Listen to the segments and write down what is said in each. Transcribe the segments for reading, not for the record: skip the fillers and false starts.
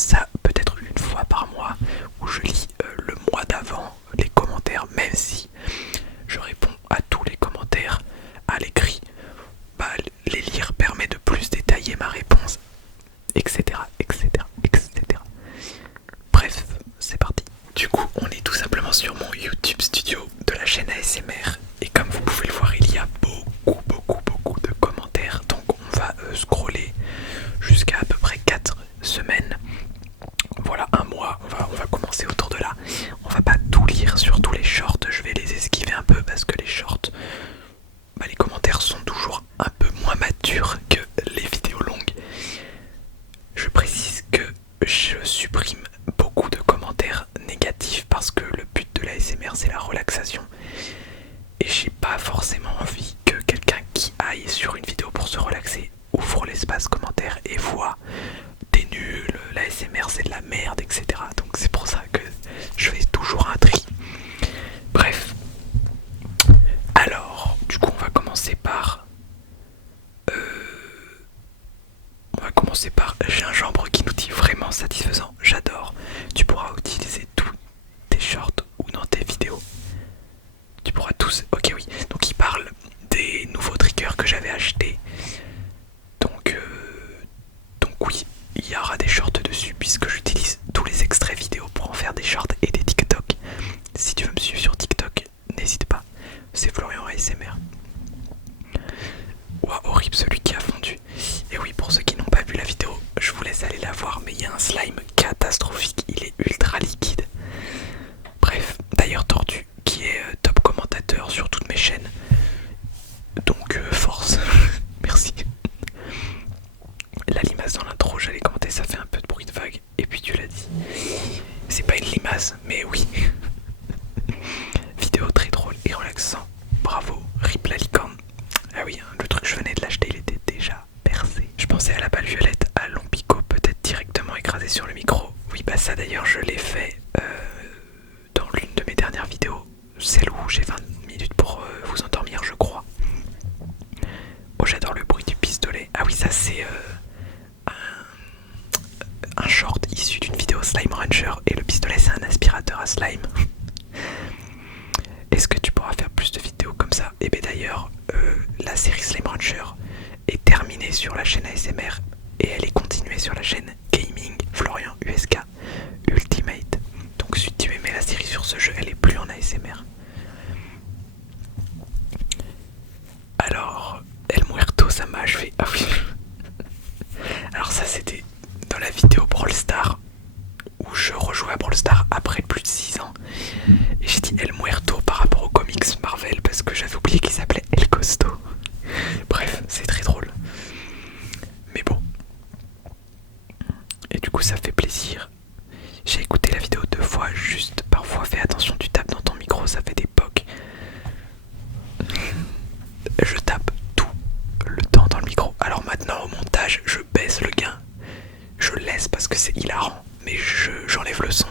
ça peut-être une fois par mois où je lis le mois d'avant les commentaires, même si je réponds à tous les commentaires à l'écrit. Bah, les lire permet de plus détailler ma réponse, etc. etc. etc. Bref, c'est parti. Du coup, on est tout simplement sur mon YouTube Studio de la chaîne ASMR. Et comme vous pouvez le voir, il y a beaucoup de commentaires. Donc on va scroller jusqu'à à peu près 4 semaines. Voilà, un mois, on va commencer autour de là. On va pas tout lire, surtout les shorts, je vais les esquiver un peu parce que les shorts, bah, les commentaires sont toujours un peu moins matures que les vidéos longues. Je précise que je supprime beaucoup de commentaires négatifs parce que le but de l'ASMR c'est la relaxation. Et j'ai pas forcément envie que quelqu'un qui aille sur une vidéo pour se relaxer ouvre l'espace commentaire et voit t'es nul, l'ASMR c'est de la merde, etc. Donc c'est pour ça que je fais toujours un tri. Bref. Alors, du coup on va commencer par... gingembre qui nous dit vraiment satisfaisant, j'adore. Tu pourras utiliser tous tes shorts ou dans tes vidéos. Tu pourras tous... Ok oui, donc il parle des nouveaux triggers que j'avais achetés. Donc oui, il y aura des shorts dessus puisque j'utilise tous les extraits vidéo pour en faire des shorts et des TikTok. Si tu veux me suivre sur TikTok, n'hésite pas, c'est Florian ASMR. Ouah, horrible celui qui a fondu. Et oui, pour ceux qui n'ont pas vu la vidéo, je vous laisse aller la voir, mais il y a un slime catastrophique, il est ultra liquide. Bref, d'ailleurs Tordu, qui est top commentateur sur toutes mes chaînes. Donc force, merci. La limace dans l'intro, j'allais commenter, ça fait un peu de bruit de vague, et puis tu l'as dit. C'est pas une limace, mais oui. Vidéo très drôle et relaxant. Bravo, rip la licorne. Ah oui, hein, le truc je venais de l'acheter, il était déjà percé. Je pensais à la balle violette, à long picot, peut-être directement écrasé sur le micro. Oui, bah ça d'ailleurs je l'ai fait dans l'une de mes dernières vidéos. Celle où j'ai 20 minutes pour vous endormir, je crois. Oh, j'adore le bruit du pistolet. Ah oui, ça c'est un short issu d'une vidéo Slime Rancher. Et le pistolet c'est un aspirateur à slime. Est-ce que tu pourras faire plus de vidéos comme ça? Et bien d'ailleurs, la série Slime Rancher est terminée sur la chaîne ASMR et elle est continuée sur la chaîne Gaming Florian USK Ultimate. Donc si tu aimais la série sur ce jeu, elle est plus en ASMR. Alors, El Muerto, ça m'a achevé. Ah oui. Alors ça c'était dans la vidéo Brawl Stars où je rejouais à Brawl Stars après plus de 6 ans. Et j'ai dit El Muerto par rapport aux comics Marvel parce que j'avais oublié qu'il s'appelait El Costo. Bref, c'est très drôle. Mais bon. Et du coup ça fait plaisir. J'ai écouté la vidéo 2 fois, juste parfois fais attention, tu tapes dans ton micro, ça fait des pocs. Je tape tout le temps dans le micro. Alors maintenant au montage, je baisse le gain. Je le laisse parce que c'est hilarant, mais j'enlève le son.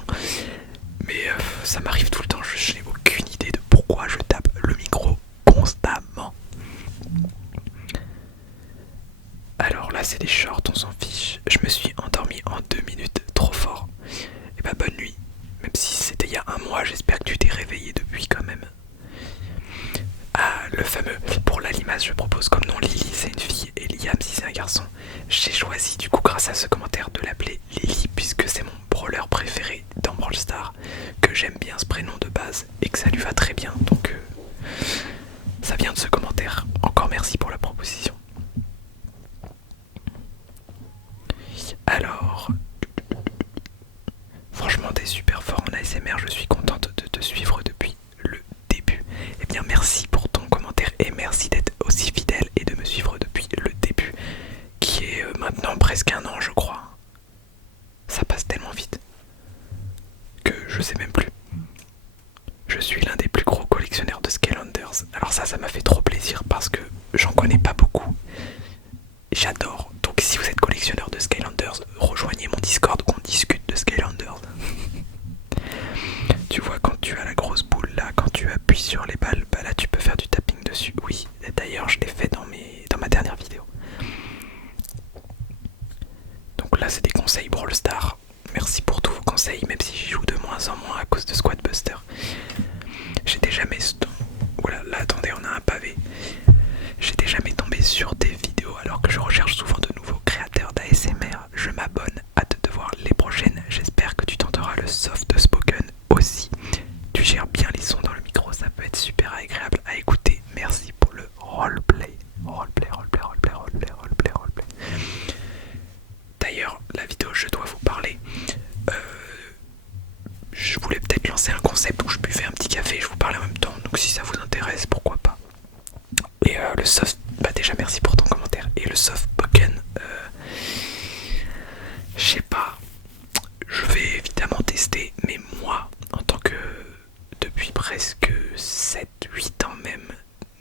Mais ça m'arrive tout le temps, je n'ai aucune idée de pourquoi je tape le micro constamment. Alors là c'est des shorts, on s'en fiche. Je me suis endormi en 2 minutes, trop fort. Et bah bonne nuit. Même si c'était il y a un mois, j'espère que tu t'es réveillé depuis quand même. Ah, le fameux, pour la limace je propose comme nom Lily, c'est une fille, et Liam si c'est un garçon. J'ai choisi du coup grâce à ce commentaire de l'appeler Lily puisque c'est mon brawler préféré dans Brawl Stars, que j'aime bien ce prénom de base et que ça lui va très bien, donc ça vient de ce commentaire. Encore merci pour la proposition. Alors, franchement t'es super fort en ASMR, je suis contente de te suivre depuis le début. Eh bien merci pour ton commentaire et merci d'être aussi fidèle et de me suivre depuis le début, qui est maintenant presque un an je crois. Ça passe tellement vite que je sais même plus. Je suis l'un des plus gros collectionneurs de Skylanders. Alors ça m'a fait trop plaisir parce que j'en connais pas beaucoup. J'adore. Donc si vous êtes collectionneur de Skylanders, rejoignez mon Discord qu'on discute de Skylanders. Tu vois quand tu as la grosse boule là, quand tu appuies sur les balles, bah là tu peux faire du tapping dessus. Oui, d'ailleurs je l'ai fait dans ma dernière vidéo. Donc là c'est des conseils Brawl Stars. Merci pour tous vos conseils, même si j'y joue de moins en moins à cause de Squadbuster. J'étais jamais... Oula, là attendez, on a un pavé. J'étais jamais tombé sur des vidéos alors que je recherche souvent de nouveaux créateurs d'ASMR. Je m'abonne, hâte de voir les prochaines. J'espère que tu tenteras le soft spoken aussi. Tu gères bien les sons dans le micro, ça peut être super agréable à écouter. Merci pour le roleplay. Roleplay. D'ailleurs, la vidéo je dois vous parler. Je voulais peut-être lancer un concept où je buvais un petit café et je vous parlais en même temps. Donc si ça vous intéresse, pourquoi pas. Et le soft, bah déjà merci pour ton commentaire. Et le soft spoken, je sais pas. Je vais évidemment tester, mais moi, en tant que depuis presque 7-8 ans même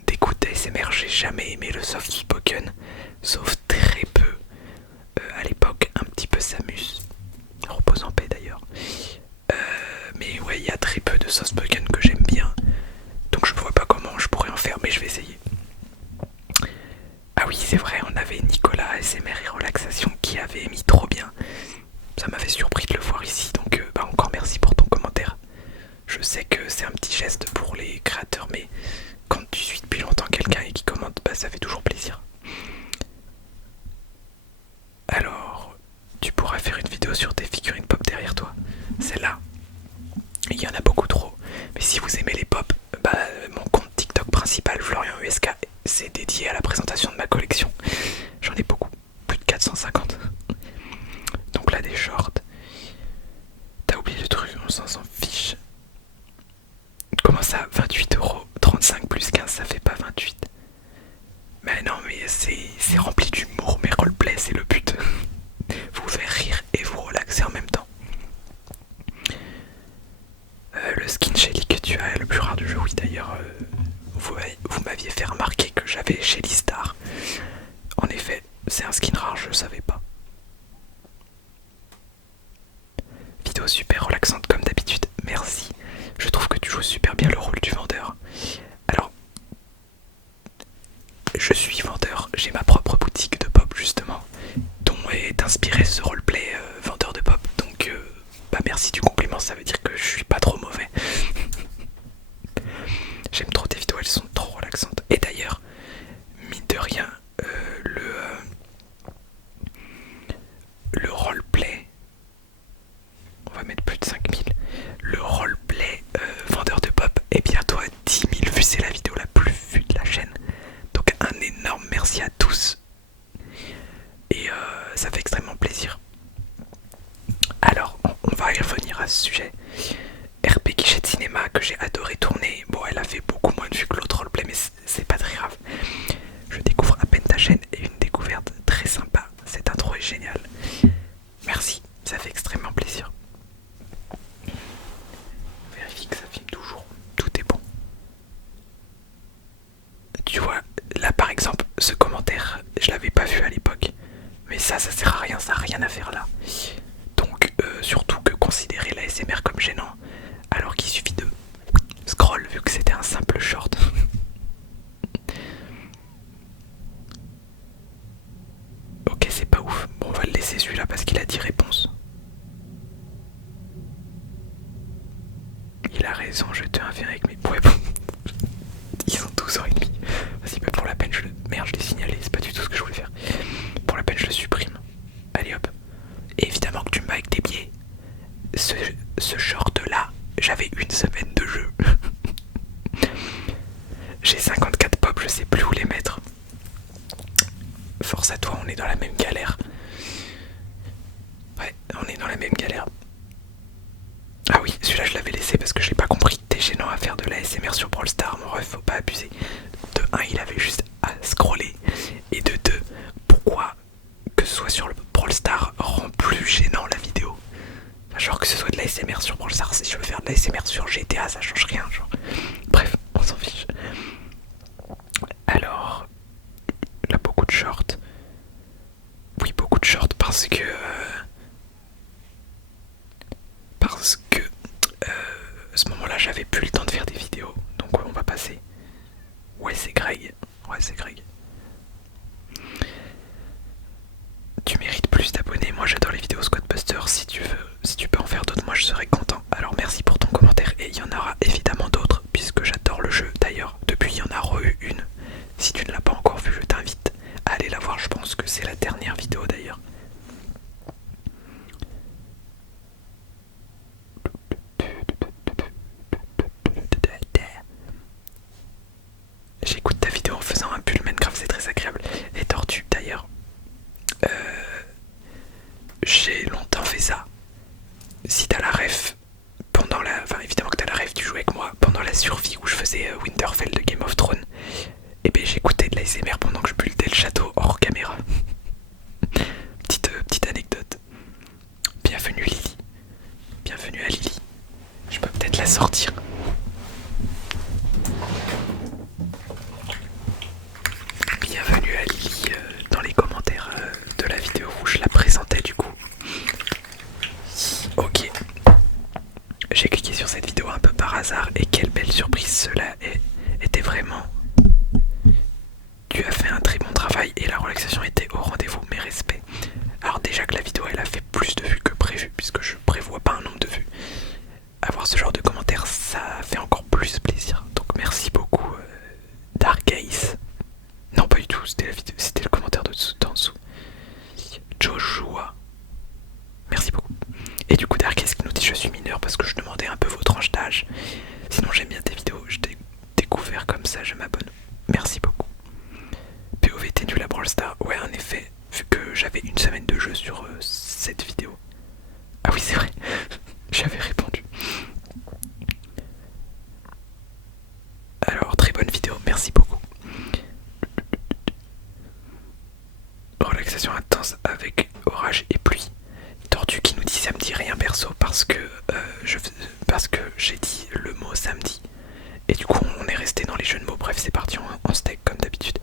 d'écoute ASMR, j'ai jamais aimé le soft spoken, sauf très peu. À l'époque, un petit peu Samus, repose en paix d'ailleurs. Mais ouais, il y a très peu de soft spoken que j'aime bien, donc je vois pas comment je pourrais en faire, mais je vais essayer. Ah oui, c'est vrai, on avait Nicolas ASMR et relaxation qui avait mis trop bien. Ça m'avait surpris de le voir ici, donc bah encore merci pour ton commentaire. Je sais que c'est un petit geste pour les créateurs, mais quand tu suis depuis longtemps quelqu'un et qui commente, bah ça fait toujours plaisir. Alors, tu pourras faire une vidéo sur tes figurines pop derrière toi. Celle-là, il y en a beaucoup trop. Mais si vous aimez les pop, bah mon compte TikTok principal, Florian USK, c'est dédié à la présentation de ma collection. J'en ai beaucoup, plus de 450. Donc là, des shorts. T'as oublié le truc, on s'en fiche. Comment ça, 28€? 35 plus 15, ça fait pas 28. Mais non, mais c'est rempli d'humour, mais roleplay, c'est le but. Vous faire rire et vous relaxer en même temps. Le skin Shelly que tu as est le plus rare du jeu, oui d'ailleurs. Vous m'aviez fait remarquer que j'avais Shelly Star. En effet, c'est un skin rare, je savais pas. Vidéo super relaxante comme d'habitude, merci. Je trouve que tu joues super bien le rôle du vendeur. Alors, je suis vendeur, j'ai ma propre boutique de pop justement, dont est inspiré ce roleplay vendeur de pop. Donc, bah merci du compliment, ça veut dire que je suis pas trop mauvais. J'aime trop tes vidéos, elles sont trop relaxantes. Et d'ailleurs, mine de rien, le roleplay, on va mettre plus de 5000. Le roleplay vendeur de pop est bientôt à 10 000 vues, c'est la vidéo la plus vue de la chaîne. Donc un énorme merci à tous. Et ça fait extrêmement plaisir. Alors, on va y revenir à ce sujet. RP Guichet de Cinéma que j'ai adoré tourner. Bon, elle a fait beaucoup moins de vues que l'autre roleplay, mais c'est pas très grave. Je découvre à peine ta chaîne et une découverte très sympa. Cette intro est géniale. Merci, ça fait extrêmement plaisir. Vérifie que ça filme toujours. Tout est bon. Tu vois, là par exemple, ce commentaire, je l'avais pas vu à l'époque. Mais ça sert à rien, ça n'a rien à faire là. Donc, surtout que considérer l'ASMR comme gênant, alors qu'il suffit de scroll vu que c'était un simple short. Ok, c'est pas ouf. Bon, on va le laisser celui-là parce qu'il a 10 réponses. Il a raison, je te reviens avec mes... Ouais, bon. Ils sont 12h30. Vas-y, bah pour la peine, Merde, je l'ai signalé, c'est pas du tout ce que je voulais faire. Pour la peine, je le supprime. Allez hop. Et évidemment que tu me bats avec tes pieds. Ce short-là, j'avais une semaine de jeu. J'ai 54 pop, je sais plus où les mettre. Force à toi, on est dans la même galère. Ouais, on est dans la même galère. Ah oui, celui-là je l'avais laissé parce que j'ai pas compris. T'es gênant à faire de l'ASMR sur Brawl Stars, mon ref, faut pas abuser. De 1, il avait juste à scroller. Et de 2, pourquoi que ce soit sur le Brawl Stars rend plus gênant la vidéo. Enfin, genre que ce soit de l'ASMR sur Brawl Stars, si je veux faire de l'ASMR sur GTA, ça change rien, genre. Bref, on s'en fiche. Alors, là beaucoup de shorts. Oui, beaucoup de shorts parce que... à ce moment-là, j'avais plus le temps de faire des vidéos. Donc on va passer. Ouais, c'est Greg. Tu mérites plus d'abonnés. Moi, j'adore les vidéos Squadbuster. Si bienvenue Lily. Bienvenue à Lily. Je peux peut-être la sortir. Bienvenue à Lily dans les commentaires de la vidéo où je la présentais du coup. Ok. J'ai cliqué sur cette vidéo un peu par hasard et quelle belle surprise cela était vraiment. Tu as fait un très bon travail et la relaxation était au rendez-vous, mes respects. Alors déjà que la vidéo elle a fait plus de vues que prévu puisque je prévois pas un nombre de vues. Avoir ce genre de commentaires ça fait encore plus plaisir. Donc merci beaucoup Dark Ace. Non pas du tout, c'était la vidéo, c'était le commentaire d'en dessous. Joshua. Merci beaucoup. Et du coup Dark Ace qui nous dit je suis mineur parce que je demandais un peu vos tranches d'âge. Sinon j'aime bien tes vidéos, je t'ai découvert comme ça, je m'abonne. Merci beaucoup. POV t'es nul à Brawl Stars. Ouais en effet, vu que j'avais une semaine de jeu sur cette vidéo. Ah oui c'est vrai, j'avais répondu. Alors très bonne vidéo, merci beaucoup. Relaxation intense avec orage et pluie. Tortue qui nous dit ça me dit rien perso parce que j'ai dit le mot samedi. Et du coup on est resté dans les jeux de mots, bref c'est parti en steak comme d'habitude.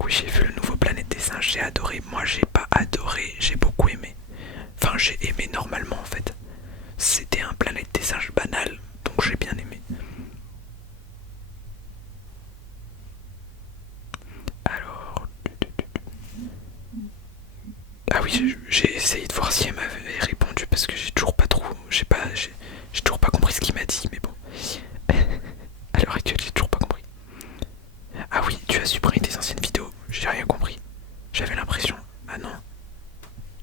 Oui j'ai vu le nouveau Planète des Singes, j'ai adoré. Moi j'ai pas adoré, j'ai beaucoup aimé. Enfin j'ai aimé normalement en fait. C'était un Planète des Singes banal, donc j'ai bien aimé. Alors... Ah oui j'ai essayé de voir si elle m'avait répondu parce que j'ai toujours pas compris ce qu'il m'a dit mais bon. À l'heure actuelle j'ai toujours pas compris. Ah oui tu as supprimé tes anciennes vidéos, j'ai rien compris. J'avais l'impression. Ah non.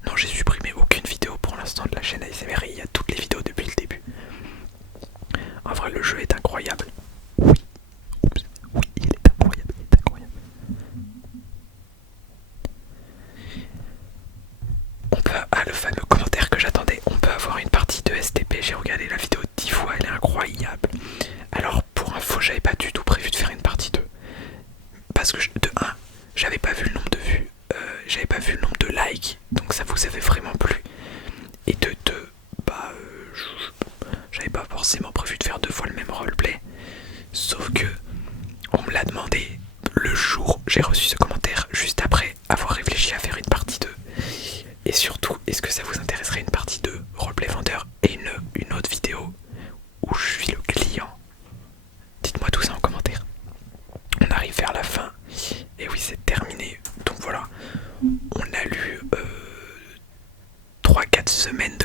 Non j'ai supprimé aucune vidéo pour l'instant de la chaîne ASMR et il y a toutes les vidéos depuis le début. En vrai le jeu est incroyable. Oui. Oups. Oui il est incroyable, il est incroyable. On peut... Ah le fameux commentaire que j'attendais. On peut avoir une partie de STP. J'ai regardé la vidéo 10 fois, elle est incroyable. Alors pour info j'avais pas du tout prévu de faire une partie 2. Parce que de 1 j'avais pas vu le nombre de vues, j'avais pas vu le nombre de likes, donc ça vous avait vraiment plu. Et de 2, bah j'avais pas forcément prévu de faire 2 fois le même roleplay. Sauf que on me l'a demandé le jour j'ai reçu ce commentaire, juste après avoir réfléchi à faire une partie 2. Et surtout, est-ce que ça vous intéresserait une partie 2 roleplay vendeur et une autre vidéo où je suis le client? Dites-moi tout ça en commentaire. On arrive vers la fin. Et oui c'est terminé. Donc voilà. On a lu 3-4 semaines